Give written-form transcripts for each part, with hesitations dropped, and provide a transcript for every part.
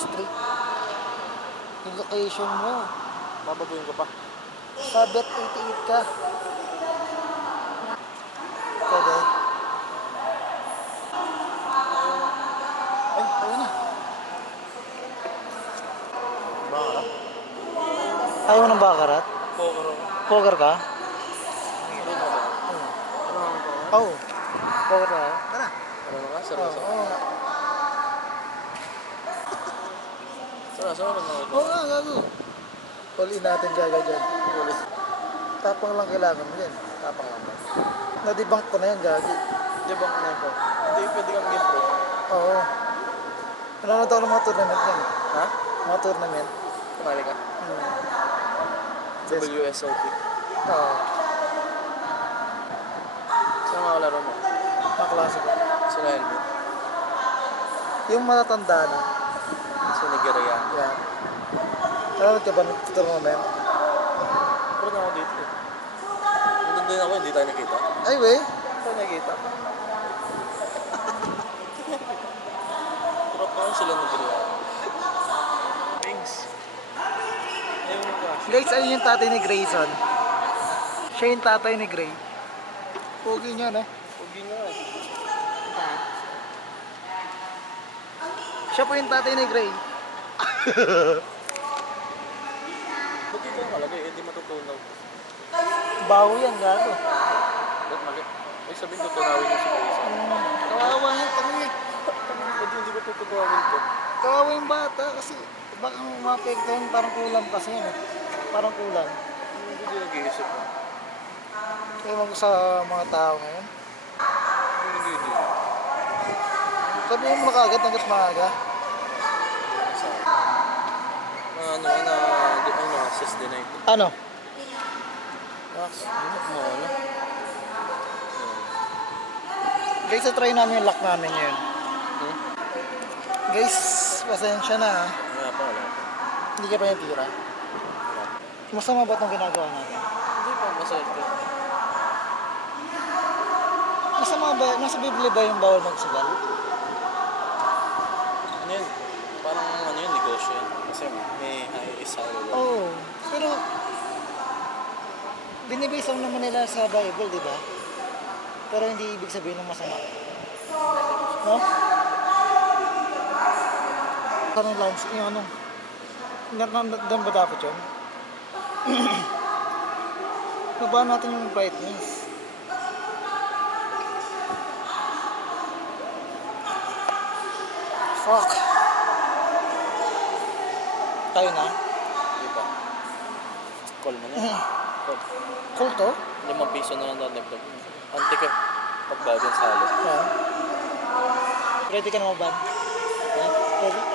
Street. Yung location mo. Babaguhin ko pa. Sa Bet 88 ka. Pwede. Ay, ayun na. Baka? Ayaw mo ng bakarat? Poker. Poker ka? Ano na ba? Ano nga ba? Oo. Oh. Poker ka? Tara. Ano na nga? Seryoso? Oo. Seryoso? Ano na? Oo nga, gago. All in natin gaga dyan. Tapang lang kailangan mo yan. Tapang lang ba? Na-debunk ko na yan, gagi. Di ba na po? Hindi pwede kang mag-improve. Oo. Nanonood ako ng mga tournament yan. Ha? Mga tournament. Kumali ka? Yes. WSOP. Oo. Saan mga kalaro mo? Mga klase ko. Sila helmet. Yung matatanda na. Sinigirian. Yan. Nanonood ka ba ng tournament? Pero na ako dito. Nandun din ako, hindi tayo nakita. Ay, we. Hindi tayo nakita. Pero parang sila nagirian. Wings. Ayun mo ka. Guys, ayun yung tatay ni Grayson. Siya yung tatay ni Gray. Pogi niya, no? Huwag nga eh. Siya po yung tatay ni Gray. Ba't dito ang malagay? Hindi matutunaw. Bawo yan, gago. Ba't mali? Ay sabihin ko, tunawin niyo si Grace. Kawawa yan, tangi. Ba't hindi ko tutunawin ko? Kawawa yung bata kasi baka mapektuhan, parang kulang kasi yan. Parang kulang. Hindi ko nag-iisip mo. Ewan ko sa mga tao ngayon. Hindi. Sabihin mo na kagad hanggat maaga. Access denied. Ano? Hinap mo, ano? Guys, try namin yung lock namin ngayon. Guys, pasensya na ha. Wala pa, wala. Hindi ka pa yung tira. Masama ba itong ginagawa natin? Hindi pa, maserte. Masama ba? Nasa Biblia ba yung bawal magsugal? Ano yun? Parang ano yun, negosyo yun. Kasi may isa Oo. Pero, binibase lang naman nila sa Bible, di ba? Pero hindi ibig sabihin ng masama. No? Parang lines, yung ano, dan ba dapat yun? Babaan natin yung brightness. Fuck. Tayo na? Di ba? Call mo na. Call. Cool to? 5 piso na lang dadagdag. Ante ka. Pagbagan sa halo. Yeah. Ready ka na maban?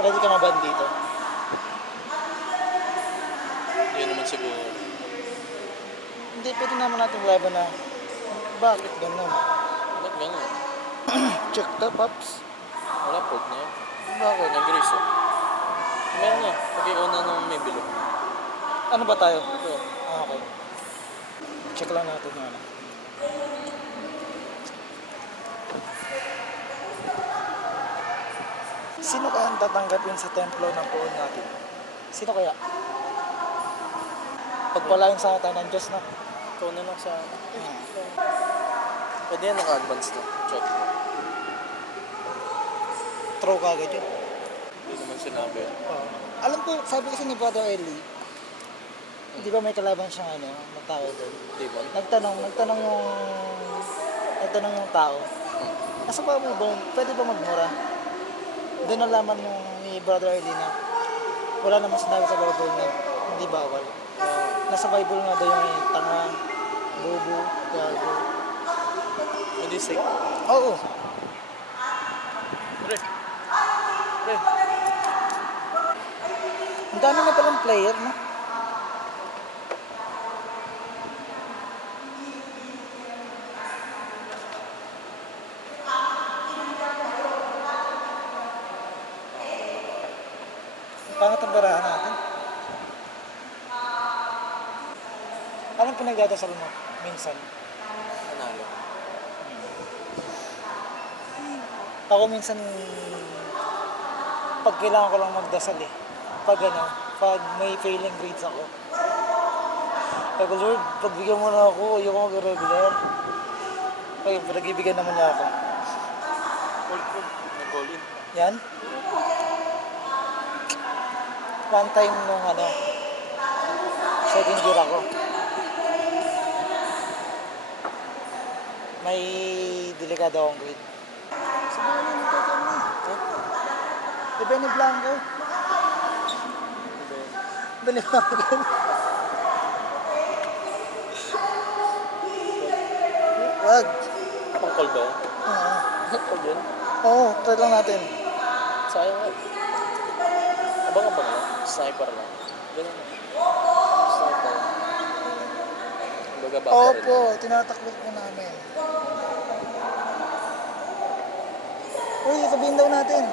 Ready ka maban dito? Hindi naman siguro. Hindi, pwede naman natin laban na bakit ganun? Ba't gano'n? Check the pops. Wala po na yun. Bakit? Nag-grease oh. Meron na. Pag-iuna nung may bilog. Ano ba tayo? Ito. Ah, okay. Check lang natin yung ano. Sino kaya ang tatanggapin sa templo ng puon natin? Sino kaya? Pagpalain sa tayo ng Diyos na. Ikaw na lang sa... Pwede yan naka-advance na. Check mo. Throw ka agad yun. Hindi naman sinabi. Alam ko, sabi kasi ni Brother Eli, di ba may kalaban siyang ano, na tao doon? Di ba? Nagtanong yung tao. Nasa Bible ba, pwede ba magmura? Doon nalaman yung ni Brother Eli na wala naman sinabi sa Bible na hindi bawal. Nasa Bible nga daw yung tanga, bobo, gago. Hindi sick. Oo. Pre. Pre. Ang dami na palang player, no? Ang pangat ang barahan natin. Anong pinagdadasal mo? Minsan. Panalo. Ako minsan pag kailangan ko lang magdasal eh. Pag ano, pag may failing grades ako. Sabi ko, Lord, pagbigyan mo na ako, ayoko mag-regular. Ay, pinag-ibigyan naman niya ako. Nag-all in. Yan. One time nung ano, second year ako. May delikado akong grade. Sabi mo naman ito kami. Benny Blanco. Benny Blanco. Wag. Pang-call ba? Oo. Call yun? Oo, try lang natin. Sayang nga. Abang-abang lang. Sniper lang. Ganun lang. Sniper. Kumbaga baka rin. Opo, tinatakbot po namin. Uy, sabihin daw natin.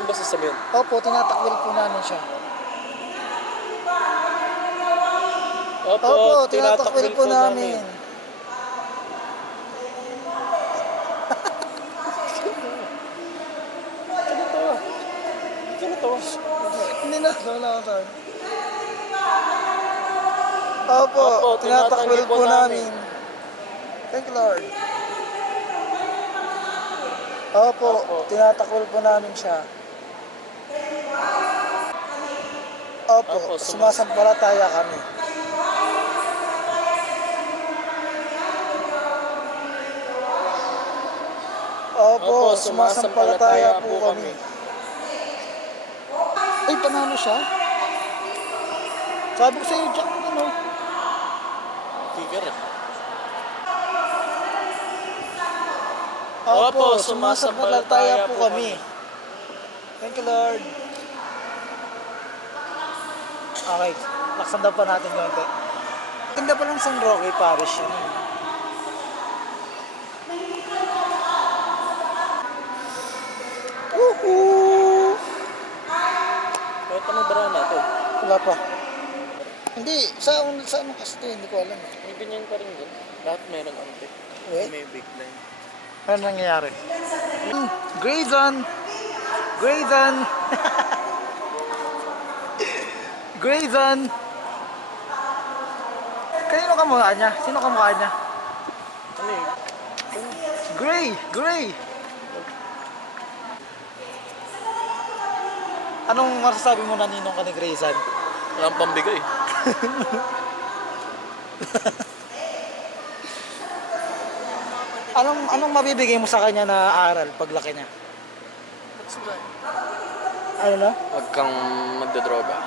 Ano ba sasabihin? Opo, tinatakbot po namin siya. Opo, tinatakbot po namin. Hindi na, wala ko saan. Opo, tinatakbol po namin. Thank you, Lord. Opo, tinatakbol po namin siya. Opo, sumasampalataya kami. Opo, sumasampalataya po kami. Ay, panalo siya? Sabi ko sa'yo, Jack, ano? Kicker eh. Opo, sumasampalataya po kami. Thank you, Lord. Okay, laksan daw pa natin yung ito. Ganda pa lang San Roque Parish yan. Woohoo! Kahit anong bara natin. Wala pa. Hindi, sa ano kasi ito, hindi ko alam. May ganyan pa rin dun. Lahat meron ante. Wait. May big line. Ano nangyayari? Grayson! Grayson! Grayson! Kanino kamukha niya? Sino kamukha niya? Ano eh? Gray! Gray! Anong masasabi mo na ninong ka ni Grayson? Walang pambigay. Anong mabibigay mo sa kanya na aral paglaki niya? Ano na? Huwag kang magdodroga.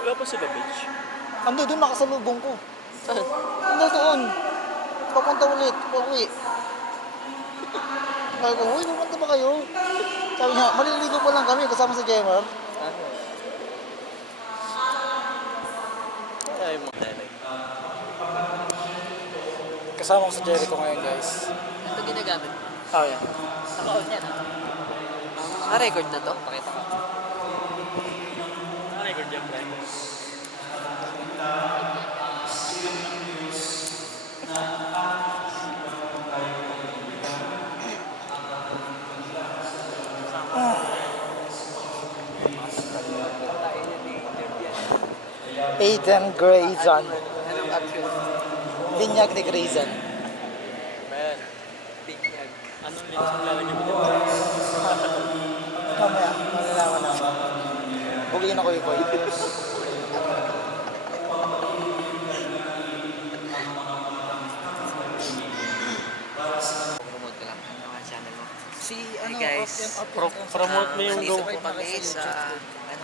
Wala pa sila, bitch. Ando doon, nakasalubong ko. Saan? Ando doon. Papunta ulit. Pauwi. Sabi ko, uy, pupunta ba kayo? Sabi niya, maliligo pa lang kami kasama si Gemar. Ano? Ay mo. Kasama ko si Jericho ngayon, guys. Ito ginagamit mo. Oh, yeah. Naka-on yan, ha? Na-record na to? Pakita ko. Record yan, pre. Aiden Grayson. Anong actual? Binyag ni Grayson. Man. Binyag. Anong lyrics ang lalagyan mo dito? Mamaya, malalaman namin. Bugiin ako ikoy. Promote ko lang. Ano ang channel mo? Si, Hi, ano, guys. Promote mo yung Nandito go. po kami sa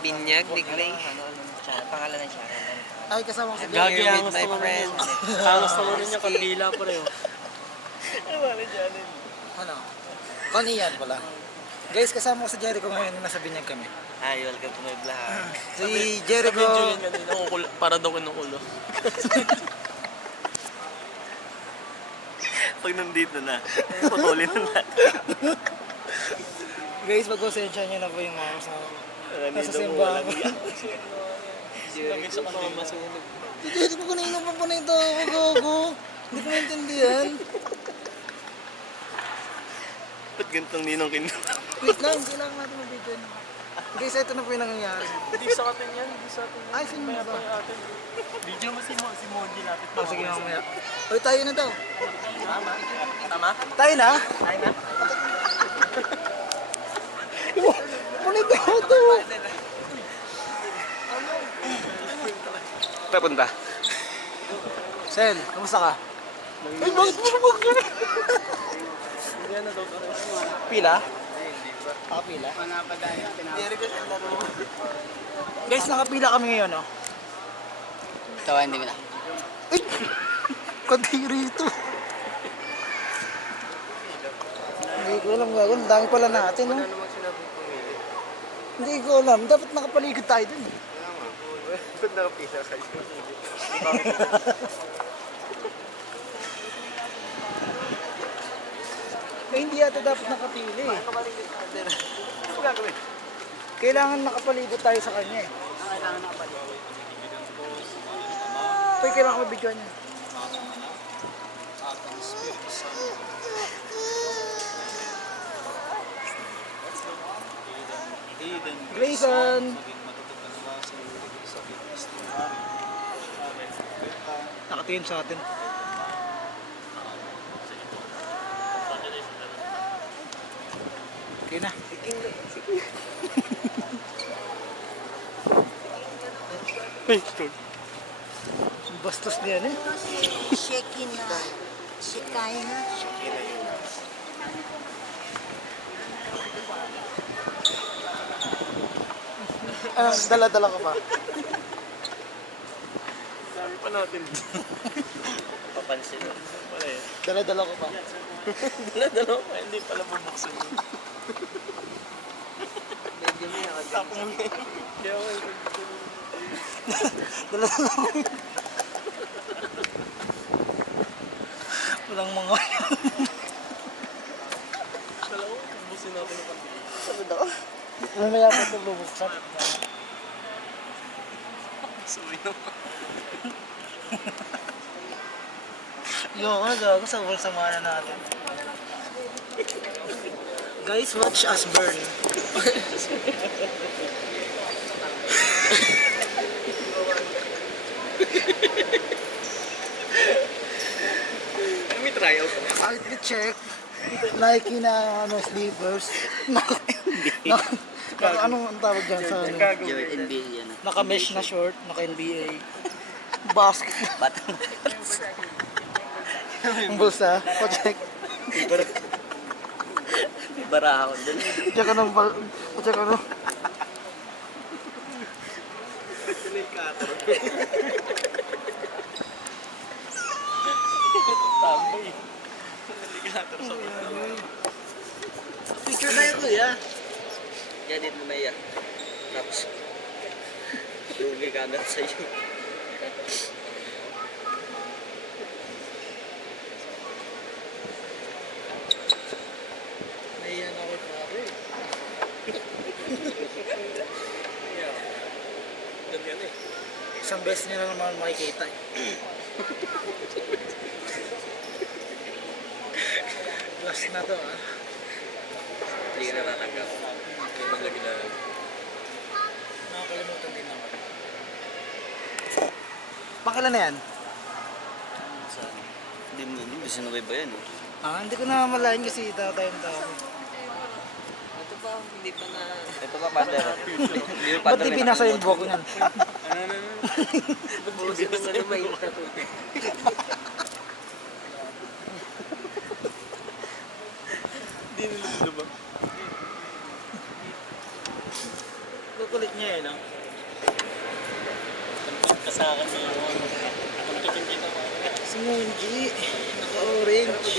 Binyag ni Gray. Ano channel? Pangalan ng channel? Ay, kasama ko si I'm Jericho. Gagi, here ang with my gusto mo rin. friends. Ang gusto mo rin yung kandila pa rin. Ano ba rin dyan? Ano? Connie yan pala. Guys, kasama ko si Jericho ngayon, nasa Binyag kami. Hi, welcome to my vlog. Si Jericho. Sabi Julian kanina, para daw ng ulo. Pag nandito na, putulin na natin. Guys, pag-konsensya nyo na po yung mga kasama ko. Nasa simbahan ko. Lagi sa kanila masunog. Si Jericho kanina pa po na ito. Gago. Hindi ko maintindihan. Ba't ganitong ninong kinuha? Wait lang, kailangan natin mag-video. Guys, ito na po yung nangyayari. Hindi sa atin yan, hindi sa atin yan. Ay, sino Maya ba? pa yung atin. Video mo si Mondi lapit mo. Oh, sige mamaya. Uy, tayo na daw. Tama? Tayo na? Tayo na? Ulit ako to. Papunta. Sen, kamusta ka? Ay, bakit mo bumagay? Hindi na daw tayo. Pila? Nakapila? Guys, nakapila kami ngayon, oh. Tawa, hindi mo na. Ay! Kadiri ito. Hindi ko alam gagawin. Ang dami pala natin, no? Ano naman sinabing pumili? Hindi ko alam. Dapat nakapaligid tayo dun, eh. Ba't nakapila kayo? Eh, hindi yata dapat nakapili, eh. Ano gagawin? Kailangan nakapaligid tayo sa kanya, eh. Kailangan nakapalibot. Pwede kailangan mabigyan niya. Grayson! Nakatingin sa atin. Okay na. Ang bastos niya, eh. Shaky na. Shikay na. Dala-dala ko pa. Sabi pa natin. Papansin. Wala yan. Dala-dala ko pa. Dala-dala pa, hindi pala bubuksan yun. Medyo may ako. Tapos mo na. Hindi ako Dala-dala ko. Walang mga... Dalawa, ubusin natin ang pambili. Sabi daw. Mamaya pa ito bubuksan. Suwi naman. Yung ano gago, sobrang sama na natin. Guys, watch us burn. May tryout. Outfit check. Nike na ano, sleepers. Ano ang tawag dyan sa ano? NBA yan. Naka-mesh na short, naka-NBA. Basket. Batang. Ang bulsa. Pa-check. May bara ako dun. Check ka ng check ka ng... Tambay. Alligator sa pagkakas. Picture tayo kuya. Yan din mo maya. Tapos. Lugi ka agad sa'yo. Nahiyan ako pare. Doon yan eh. Isang beses niya lang naman makikita eh. Last na to ah. Hindi ka natatanggap. May maglagi na. Nakakalimutan din naman. Pakala na yan? Hindi mo, hindi sinubay ba yan eh? Ah, hindi ko na malayan kasi tatayong tao. Ito pa, hindi pa na... Ito pa, partner. Hindi pa, Ba't di pinasa yung buhok niyan? Busin mo na ba yung tattoo? Hindi nila ba? Kukulit niya eh, no? Kasakan mo yung pagkipin kita mo. Si Moonji, naka-orange.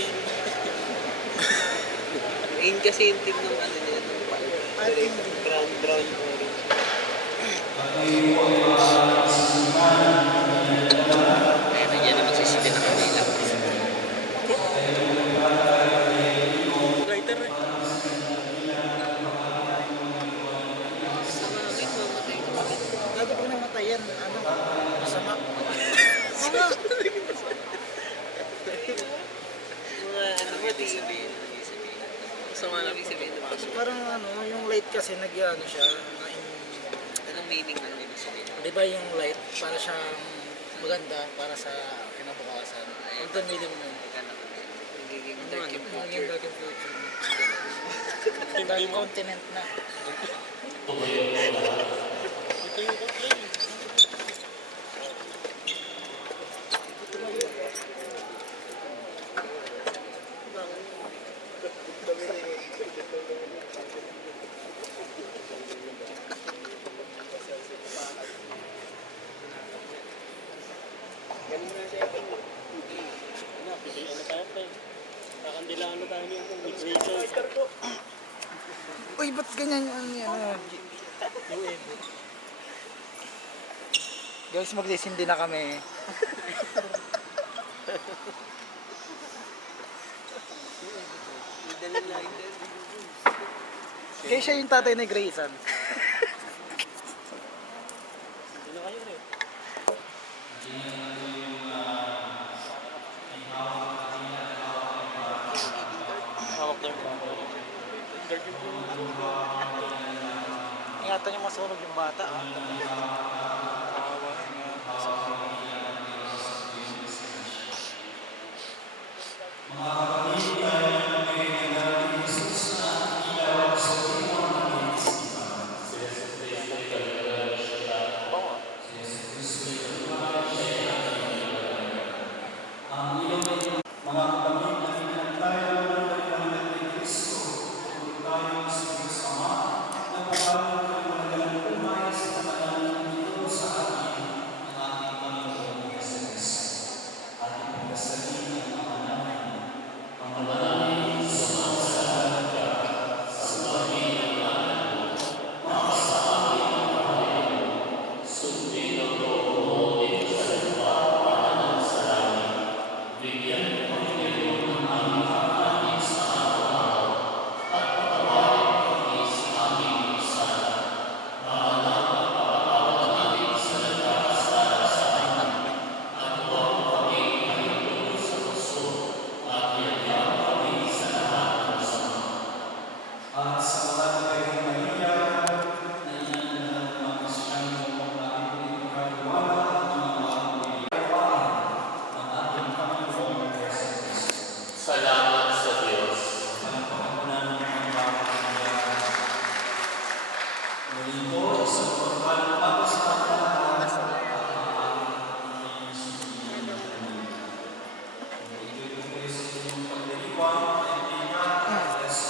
Ayun kasi yung team ng ano niya, ng palo. Brown orange. Kaya na niya naman sisipin ang kanila. Writer eh. Lagi ko namatayan, ano, masama. Mga ano ba, di sabihin. Masama sabihin ng pasok? Parang ano, yung light kasi nag-ano siya, Anong meaning ng ibig sabihin? di ba yung light para siyang maganda para sa kinabukasan. Huwag gamitin mo yun. Nagiging Dark dark yung Maging future. dark yung future. Dark continent na. Uy, ba't ganyan yung ano? Guys, magsisindi na kami. Guys, siya yung tatay ni Grayson. Ingatan niyo masunog yung bata.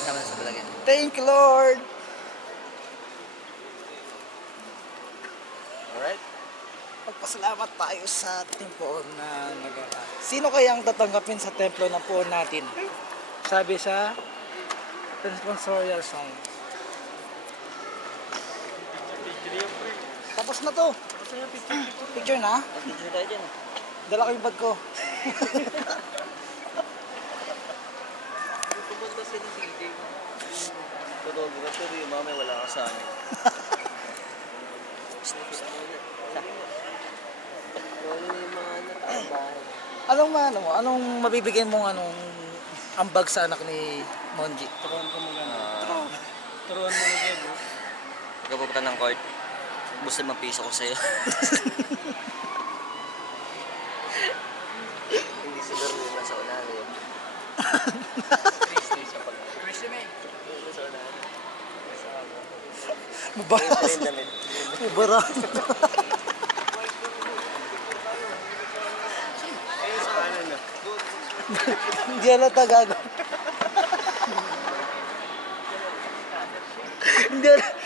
Tama sa palagyan. Thank you, Lord! Alright? Magpasalamat tayo sa ating poon na Sino kaya ang tatanggapin sa templo ng poon natin? Sabi sa responsorial song. Tapos na to. Picture na? Picture tayo dyan. Dala ko yung bag ko. Pupunta sila si CJ. Totoo ba? Pero yung mama wala ka sa amin. Wala yung mga natabahay. Anong mabibigay mong ambag sa anak ni Monji? Turuan mo na dyan, bro. Pagka pupunta ng court, gusto limang piso ko sa'yo. Hindi siguro yung nasa unahan yun. Christy May. Nasa unahan. Nasa ako. Mabaras. Yung damit. Mabaras. Ayun sa kanan na. Hindi halata gago.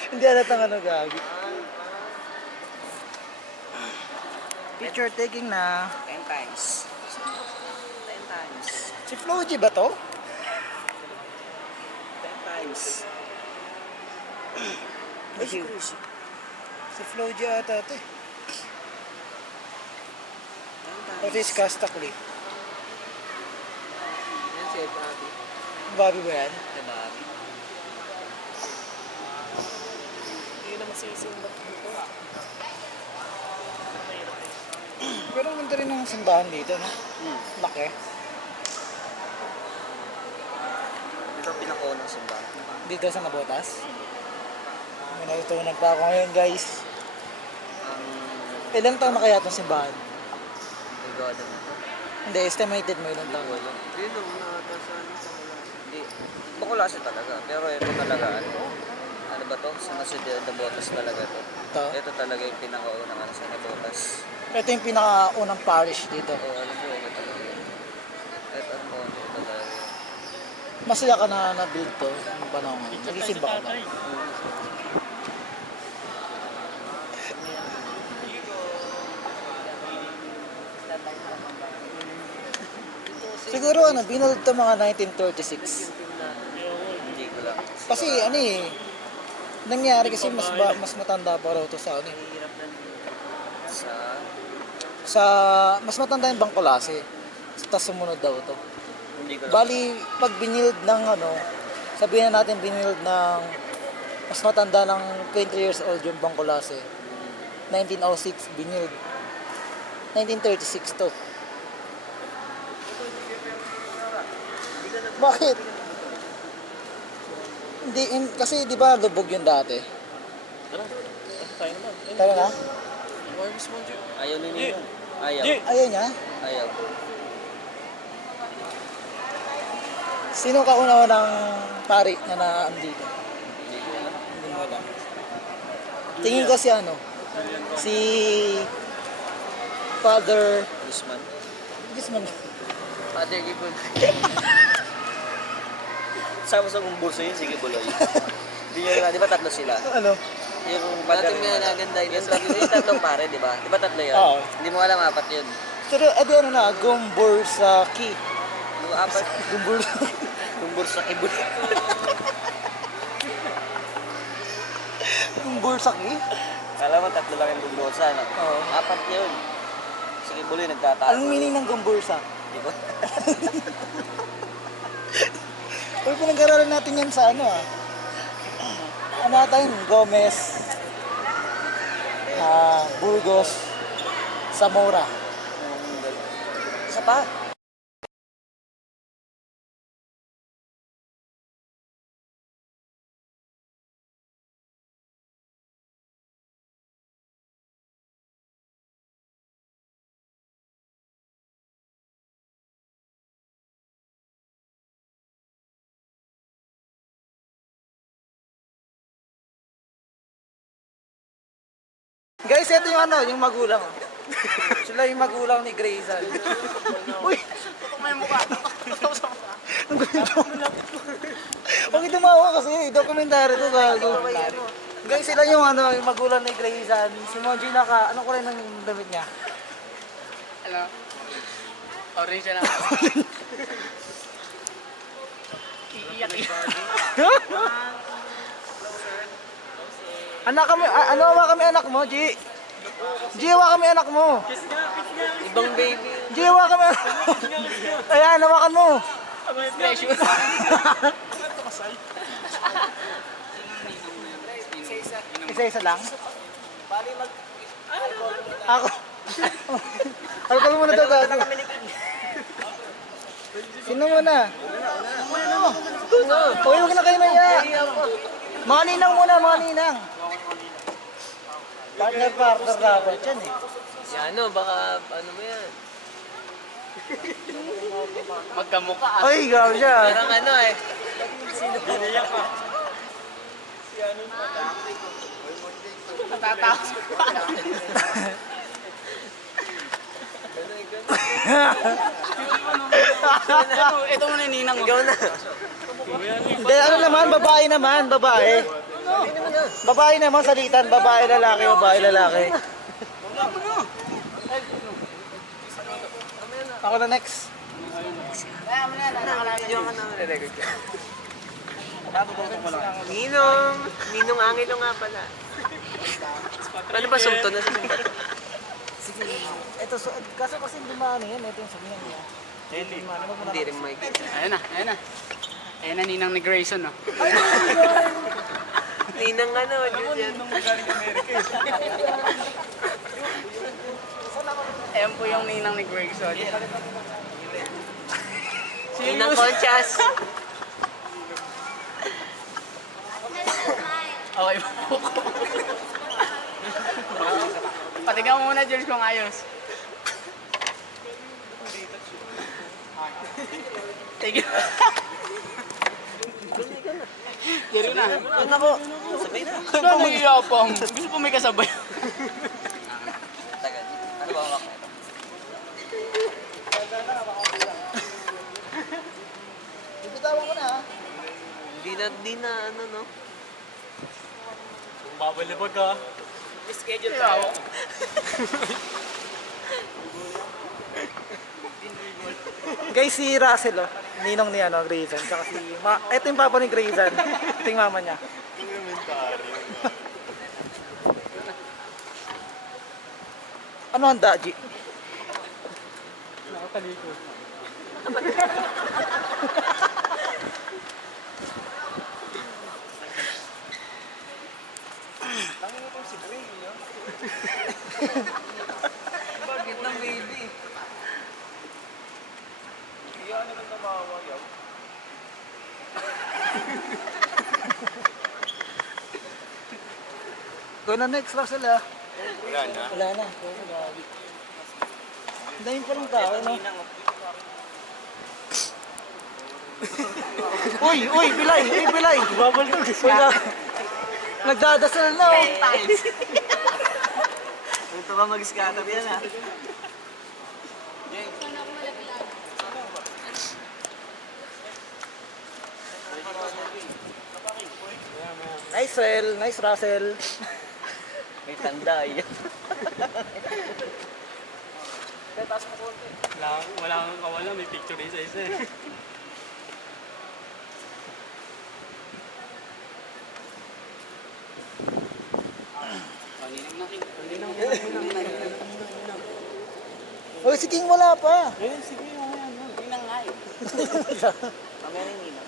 Hindi halata gago. Picture taking na. 10 times. 10 times. Si Floji ba to? 10 times. Ay, si Floji ata ito eh. 10 times. Ito is Castakli. Yan si Bobby. Bobby ba yan? Si Bobby. Hindi naman sisimbat dito. Pero ang ganda rin ng simbahan dito, no? Laki. Dito pinako ng simbahan. Dito sa Nabotas. May natutunan pa ako ngayon guys. Ilang taon na kaya itong simbahan? May gawa na ito. Hindi, estimated mo ilang taon. Wala. Hindi nung nakatasan sa Hindi. Bakulase talaga. Pero ito talaga ano ba to? Sa Nabotas talaga to. Ito. Ito talaga yung pinakaunang ano sa Nabotas. Ito yung pinakaunang parish dito. Oo, alam ko ito talaga. Ito ang konti ito talaga. Masaya ka na na-build to yung panahon ngayon. Nagisimba ka ba? Siguro ano, binuild to mga 1936. Hindi ko lang. Kasi ano eh, nangyari kasi mas matanda pa raw to sa ano eh. Sa Sa, mas matanda yung Bangkulase. Tapos sumunod daw to. hindi ko lang. Bali, pag binild ng ano, sabihin na natin binild ng mas matanda ng 20 years old yung Bangkulase. 1906 binild. 1936 to. Bakit? Hindi, kasi di ba lubog yun dati? Tayo naman. Tara na? Why Miss Monjo? Ayaw ni Ninong. Ayaw. Ayaw niya? Ayaw. Sino kauna-unang pari na naandito? Hindi ko alam. Hindi mo alam. Tingin ko si ano? Si Father Guzman. Guzman. Father Gibon. Sama sa kumburso yun, sige buloy. Hindi nyo na, di ba tatlo sila? Ano? Yung Father may naganda yun. Yung tatlong pare, di ba? Di ba tatlo yun? Oo. Hindi mo alam, apat yun. Pero edi ano na, Gomborsaki. Yung apat, Gomborsaki. kumburso kibul. Gomborsaki? Alam mo, tatlo lang yung kumbursa, no? Oo. Apat yun. Sige buloy, nagtatago. Anong meaning ng Gomborsa? Di ba? Uy, pinag-aralan natin yan sa ano ah. Ano natin? Gomez, Burgos, Zamora. Isa pa. Guys, ito yung ano, yung magulang. Oh. Sila yung magulang ni Grayson. Uy! May mukha. Ang ganito. Huwag tumawa kasi, documentary to gago. Guys, sila yung ano, yung magulang ni Grayson. Si Monji ano ko rin ang damit niya? Ano? Orange na lang. Iiyak Anak kami, ano hawa kami anak mo, G? G, hawa kami anak mo. Ibang baby. G, hawa kami anak mo. Ayan, hawakan mo. Precious. Isa-isa lang? Ako. Alcohol muna daw gago. Sino muna? Uy, huwag na kayo naiya. Mga ninang muna, mga ninang. Partner dapat yan eh. Yan o, baka ano mo yan. Magkamukha. Ay, gaw siya. Parang ano eh. Natatakas ko pa. Ito muna yung ninang mo. Ikaw na. Hindi, ano naman, babae naman, babae. Babae naman, salitan, babae, lalaki, babae, lalaki. Ako na next. Ninong Angelo nga pala. Ano ba sumto na sa sumto? Sige, ito, kaso kasi dumano yan, ito yung sabihan niya. Hindi rin may Ayan na, ayan na. Ayan na ninang ni Grayson, no? Ninang ano, yun. Ayan po yung ninang ni Grayson. Ninang Conchas. Okay ba po ko? Patingnan mo muna, George, kung ayos. Sige. Gari na. Ano ko? Sabay na. Ano nangiyapang? Gusto po may kasabay. Tagal. Ano ba ang ito? Bibitawan ko na ha. Di na, ano, no? Kung babalibag ka. Schedule tayo. Guys, si Russell, oh. Ninong ni ano, Grayson. Tsaka si... Ito yung papa ni Grayson. Ito yung mama niya. Ano handa, G? Nakatalikod. Bakit ng baby? Kaya naman namawayaw. Go na next, Russell, ah. Wala na. Wala na. Ang dami pa ng tao, no? Uy, Pilay! Uy, Pilay! Babaltog. Nagdadasal na, oh. Ito ka mag-scatter yan, ha? Nice, Nice, Russell. May tanda, yan. Wala kang kawala, may picture isa-isa eh. Uy, si King wala pa. Ayun, sige, mamaya na. Mamaya rin nila.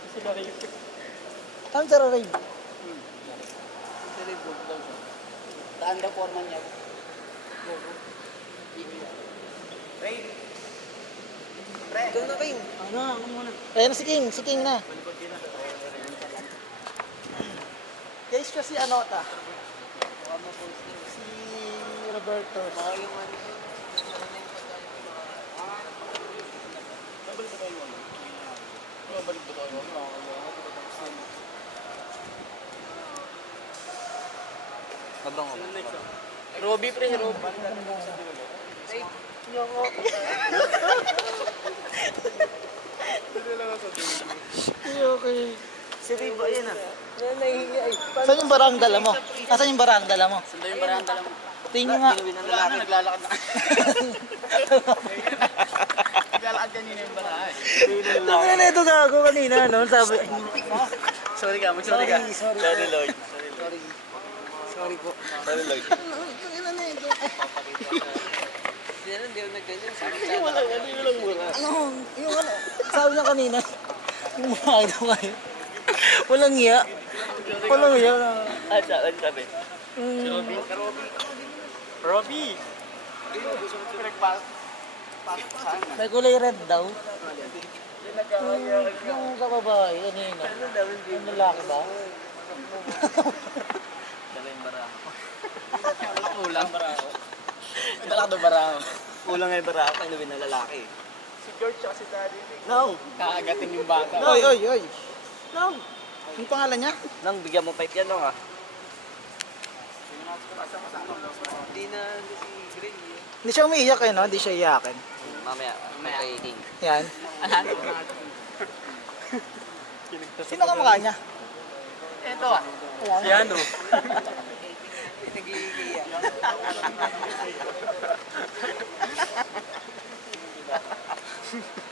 Kasi karay. Ano sa rave? Daan daw forma niya. Ikaw na rin. Ano muna? Ayan na si King na. Guys, kasi ano ta? Si Roberto. Mabango. Robby, pre, Robby. Okay. Si Ribo, ayan, ah. Saan yung barang dala mo? Asan yung barang dala mo? Sando yung barang dala mo. Tingin nga. Pinuwi ng Wala lalaki. na, naglalakad na. Naglalakad kanina yung barang. Ano na ito gago kanina, no? Sabi, Sorry ka, mag-sorry ka. sorry. Sorry, Lloyd. Sorry po. Sorry, Lloyd. Ano na ito? Hindi na, hindi ako nagganyan. Ano, yung ano, sabi niya kanina, yung mga ito kayo. Walang iya. Walang iya. Ah, saan sabi? Robby! May kulay red daw. Yung kababae, kanina. Yung lalaki ba? Dala yung bara ako. Ulang barako. May dala ka daw barako. Kulang nga yung bara ako, pinuwi ng lalaki. Si George at si Daddy. No! Kaagatin yung bata. Oy. No! Yung pangalan niya? Nang bigyan mo pipe yan, no, ha? Hindi na, si Green. Hindi siya umiiyak eh, no? Hindi siya iyakin. Mamaya, kay King. Yan. Ano? Sino kamukha niya? Ito ah. Si ano? Nagigiya.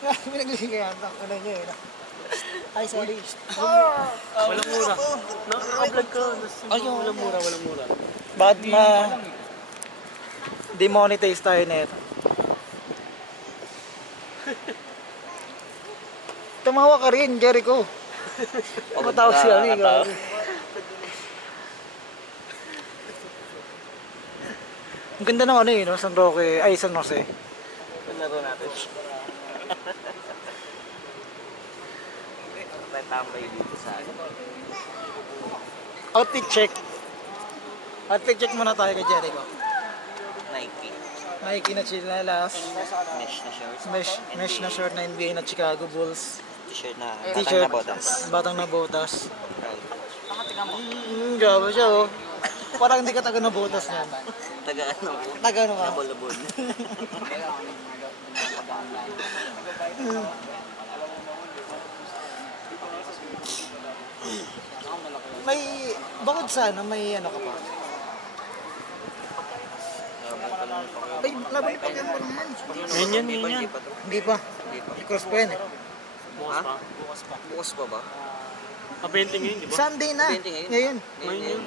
Pinagligayan. Ano niya eh. Ay, sorry. Walang mura. Nakaka-vlog ka. Ayun. Walang mura, walang mura. Bad ma... Demonetize tayo nito. Tumawa ka rin, Jericho. Matawag siya. Ang ganda ng ano eh, no? San Roque, ay San Jose. Laro natin. tambay dito sa ano. Outfit check. Outfit check muna tayo kay Jericho. Nike. Nike na chinelas, Mesh na shorts. mesh na short na NBA na Chicago Bulls. T-shirt na. T-shirt, Batang na botas. batang na botas. Proud. Grabe siya oh. Parang hindi ka taga na botas niyan. Taga ano po? Taga ano ka? Nabol-labol. May, bakit sana may ano ka pa? Ay, nabalik pa yan pa naman. Ganyan, ganyan. Hindi pa. Hindi pa. I-cross pa yan eh. Bukas pa. Bukas pa ba? Kabenting ngayon, di ba? Sunday na. 20 ngayon? Ngayon. Ngayon yun.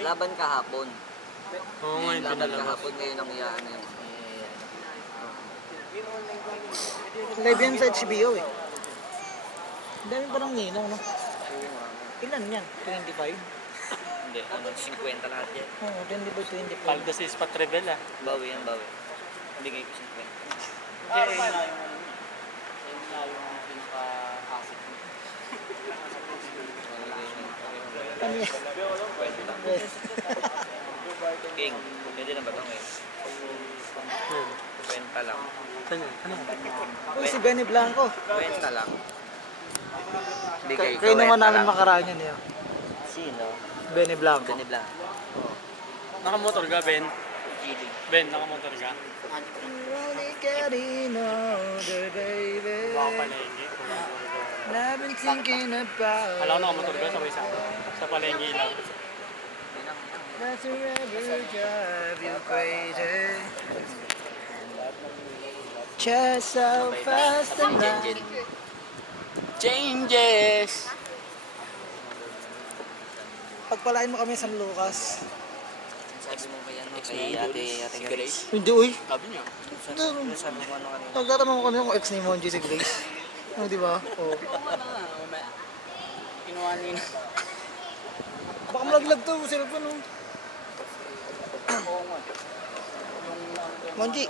Laban kahapon. Oo, ngayon Laban pinalabas. kahapon ngayon ang iyaan na yun. Live yan sa HBO eh. Ang dami parang ninong, no? Ilan yan? 25? Hindi, ano, 50 lahat yan. Oo, 25. Paldo si Spot Rebel ah. Bawi yan, bawi. Bigay ko 50. Hindi, yun nga yung ano. Yun nga yung pinaka-asset mo. Ano yan? Yes. King, pwede na ba ito ngayon? 20 lang. Saan yan? Ano? Uy, si Benny Blanco. 20 lang. Bigay ko, Kayo naman 20 namin lang. makaraan yan eh. Sino? Benny Blanco. Ganib lang. Nakamotor ka, Ben? Kidding. Ben, nakamotor ka? Only getting older, baby. Baka palengke. Kumamotor ka. And I've been thinking about Alam ko nakamotor ka, sabay sa palengke lang. that's forever drive you crazy. Just so fast and Jen. Changes! Pagpalain mo kami sa San Lucas. Sabi mo kay ano, kay ate Grace. Hindi, uy. Sabi niya. Sabi mo ano kanina. Nagtatanong ko kanina kung ex ni Monji si Grace. Oh, di ba? Oo. Kinuha nila. Baka malaglag to, sila pa no. Oo nga. Monji,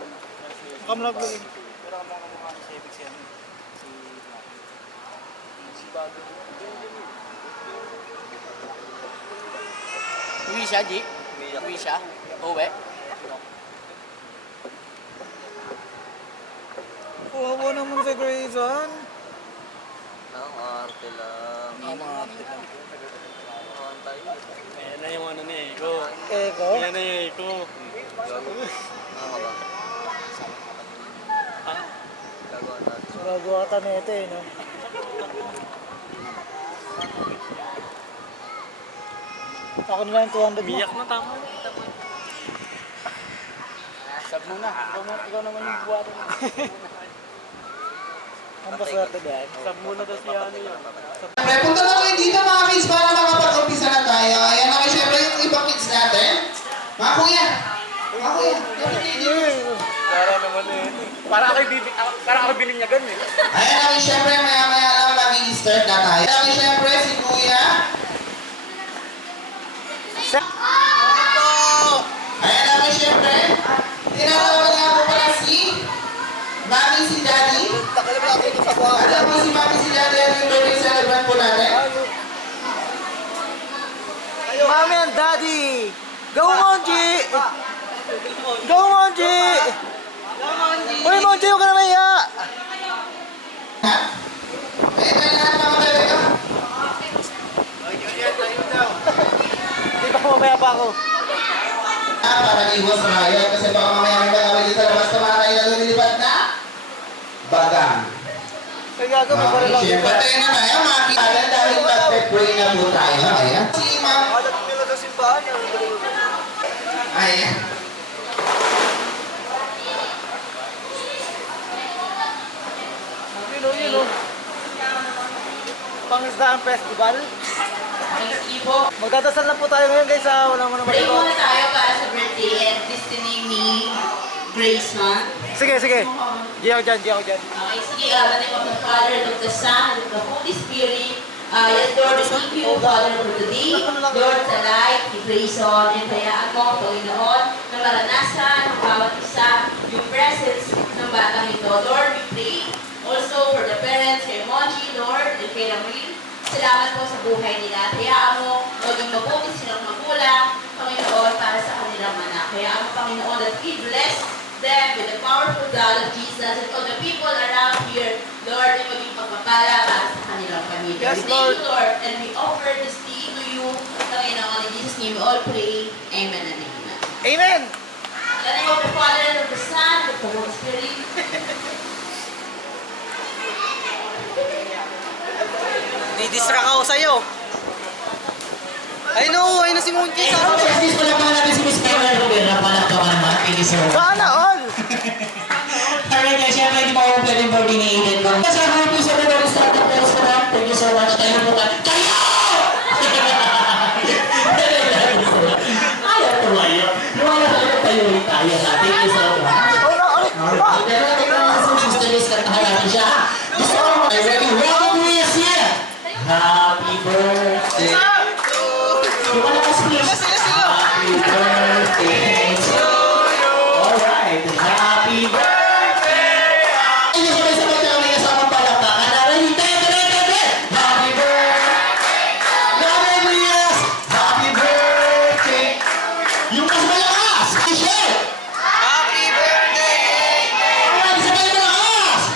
baka malaglag eh. Pero ang mga kamukha ni Sebik si ano. Si Bago. Uwi siya, G? Uwi siya? Uwi? Kawawa naman si Grayson. Ang arte lang. Ang mga ate lang. Ang tayo. Ayan na yung ano ni Eiko. Eko? Ayan na yung Eiko. Ano ba? Ah, Gagawa natin. Gagawa ka na ito eh, no? Ako na lang 200 mo. biyak na tama. Sab muna. Ikaw naman yung buwado mo. Ang paswerte ba yan? Sab muna daw siya ano yun. Siyempre, punta na kayo dito mga kids para makapag-umpisa na tayo. Ayan na kayo siyempre yung ibang kids natin. Mga kuya. Mga kuya. Para naman eh. Para ako bininyagan eh. Ayan na kayo siyempre maya-maya lang mag-i-start na tayo. Ayan na kayo siyempre si kuya. Ayan na kayo siyempre. Tinatawag nga po pala si Mami si Daddy. Alam mo si Mami si Daddy ang yung birthday celebrant po natin. Mami and Daddy! Go Monji! Go Monji! Uy Monji, huwag ka na mahiya! Ha? Ayan na lahat mga bebe ko. Di ba mamaya pa ako? Para iwas riot kasi baka mamaya may bagawin dito sa labas na mga kayo na lumilipad na bagang. Ay gago, may pala lang. Siyempre tayo na tayo mga kailan dahil magpe-pray na po tayo. Ayan. Si Ma'am. Alat nila sa simbahan. Ayan. Yun o. Pangisdaan Festival. Magdadasal na po tayo ngayon guys ha. Walang mo naman Pray ito. muna tayo para sa birthday and destiny ni Grace, ha? Sige, sige. Di ako dyan, di ako dyan. Okay, sige. In the name of the Father, and of the Son, and of the Holy Spirit. Yes, Lord, we thank you, Father, for today. Lord, sa light, ni Grayson, and hayaan mo, Panginoon, na maranasan ng bawat isa yung presence ng batang ito. Lord, we pray also for the parents, kay Monji, Lord, and kay nilang maging salamat po sa buhay nila. Hayaan mo, maging mabuti silang magulang, Panginoon, para sa kanilang anak. Hayaan mo, Panginoon, that we bless them with the powerful blood of Jesus and all the people around here, Lord, ay maging pagpapala para sa kanilang pamilya. Yes, We thank you, Lord, and we offer this plea to you, Panginoon, in Jesus' name we all pray. Amen and amen. Amen! In the name of the Father, and of the Son, and of the Holy Spirit. Didistract ako sa'yo. I know, ayun na si Monkey. Please palakpakan natin si Miss Karen Rivera. Palakpakan naman. Thank you so much. Sana all! Alright guys, syempre hindi mo pwedeng coordinated lang. Kasi happy sa mga startup restaurant. Thank you so much. Tayo po tayo. Kayo! Ayaw tumayo. Wala tayo tayo. Thank you so much. Alright. Pero sa Sister Liz, kantahan natin siya. Gusto ko naman. Ready? Welcome to us here. Happy birthday. Lumalakas please. Happy birthday to you. Alright. Happy birthday. Ayun yung sabay-sabay tayo may kasamang palakpakan. Ready? Happy birthday. Happy Rias. Happy birthday. Yung mas malakas. Michelle. Happy birthday! Alright, sabay malakas.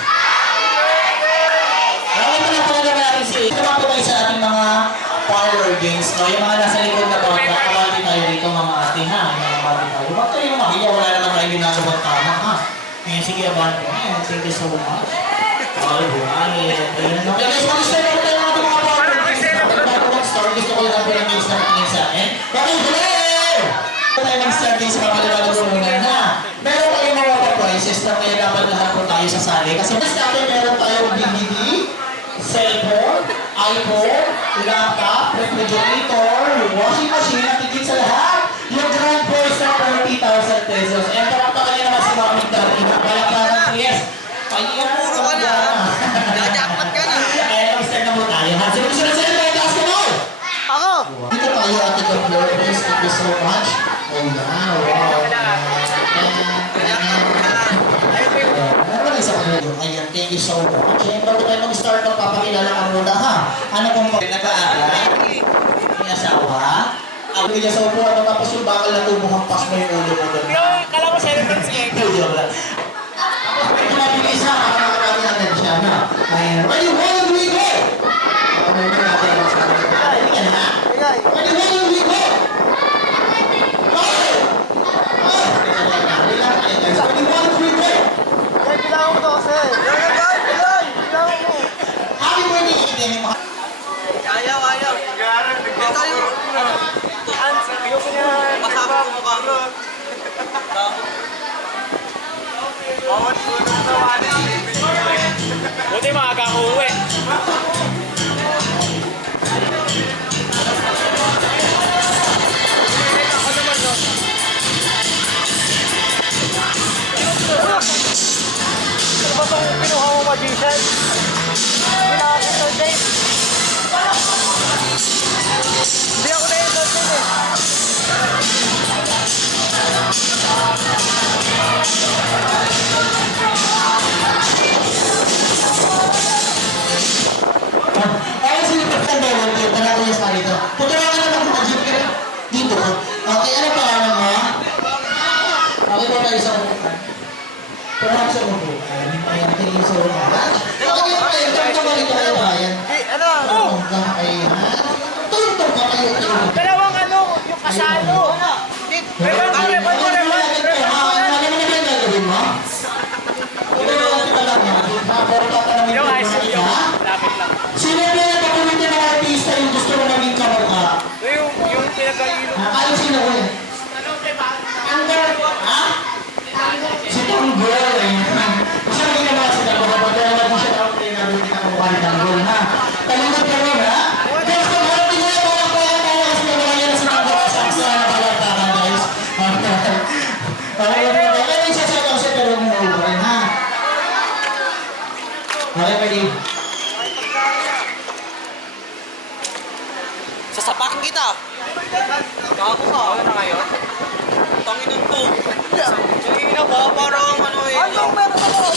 Alright, pala natin si ito naman po tayo sa ating mga parlor games, no? Yung mga nasa likod na bawat kakabati tayo dito, mga ate, ha? Yung mga bati tayo. Huwag kayo mahiya, wala naman tayo ginagawa tama, ha? Ngayon, sige, abante. Ayan, thank you so much. Alright. Ayan, okay, guys, mag-start na tayo ng ating mga parlor games. Bago mag-start, gusto ko lang po ng games na patingin sa akin. Okay, hello! Bago tayo mag-start games, kapaliwanag ko muna, ha? Meron tayong mga prizes na kaya dapat lahat po tayo sasali. Kasi mas natin meron tayong DVD, cellphone, iPhone, laptop, refrigerator, washing machine, at higit sa lahat, yung grand prize na 40,000 pesos. And palakpakan niya naman si Mami Darina. Palakpakan, yes. Pahiyan mo Puro ka na. Jackpot ka na. Kaya mag-start na po tayo. Ha? Sino gusto na sa'yo? May taas ka mo! Ako! Dito tayo, Ate Kaplo. Please, thank you so much. Oh, wow. Meron isa ko nyo. Ayan, thank you so much. Ayan, bago tayo mag-start, magpapakilala ka muna, ha? Ano kung nag-aaral? May asawa? Ang may asawa po, ano tapos yung bakal na tubo, hampas mo yung ulo mo doon. Kala ko celebrate si Eka. Joke lang. Ito mabilis, ha? Para makakami natin siya, na? Ayan. Ready, 1, 2, go! Ano na natin ang sabi? Ayan, ha? Ready, 1, 2, go! Go! Ready, 1, 2, go! Kaya bilangan mo to kasi. Bilangan mo. Happy birthday, Eden! Ayaw. Hindi tayo. Ayoko niya. Masama ko mukha mo. Buti maaga ako uwi. Ano ba itong pinuha mo magician? Pinaka-insert date. Hindi ako na-insert date eh. Ay, sino pa ka daw? Tara ko yung sa dito. Putulungan ka naman kung jeep ka dito. Okay, ano pa naman mo? Okay ba tayo sa upuan? Tara sa upuan. Ayan, thank you so much. Okay, okay. Tungtong ka rito kayo, Ryan. Ano? Tungtong ka kayo, ha? Tungtong ka kayo. Dalawang ano, yung kasalo. Revan mo. Yung ice cream yung lapit lang. Sino ba yung pakulitin ng artista yung gusto mo maging kamukha? Yung pinag-ailo. Kayo sino ko yun? Ha? Si Tanggol. Gusto mo yung mga si Tanggol. Kapag naman mo siya daw kayo nabuti na kamukha ni Tanggol, ha? Talunod ka rin, ha? Guys, kung harap niyo yung palakpakan tayo kasi kamukha niya na si Tanggol. Sa palakpakan, guys. Okay, may sasakang siya pero mo rin, ha? Okay, ready? Sasapakin kita. Gago ka. Ano na ngayon? Tanginan to. Sige na ba? Parang ano eh. Anong meron ako? Ano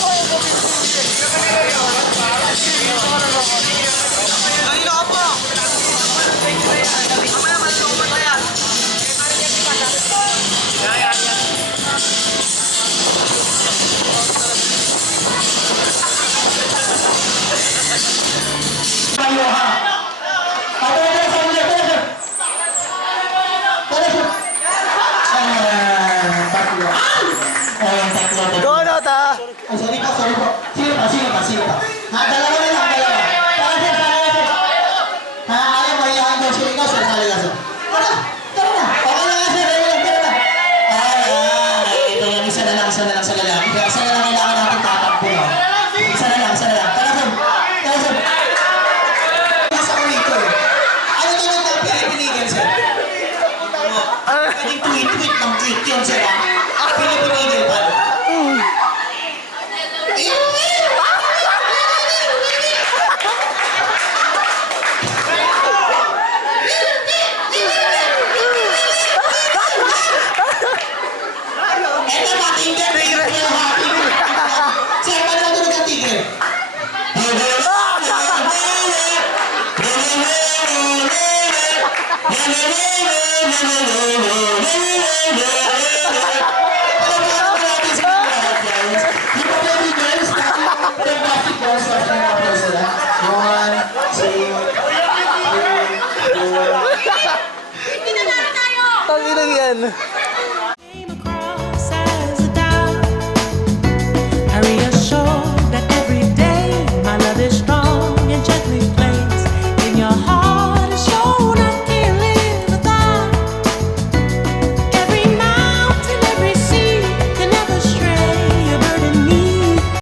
yung Pwedeng tweet-tweet ng tweet yun sila. Pinipinigil pa. Eto pa, tigil. Sir, paano mo tulog ang tigil? Tangin lang yan.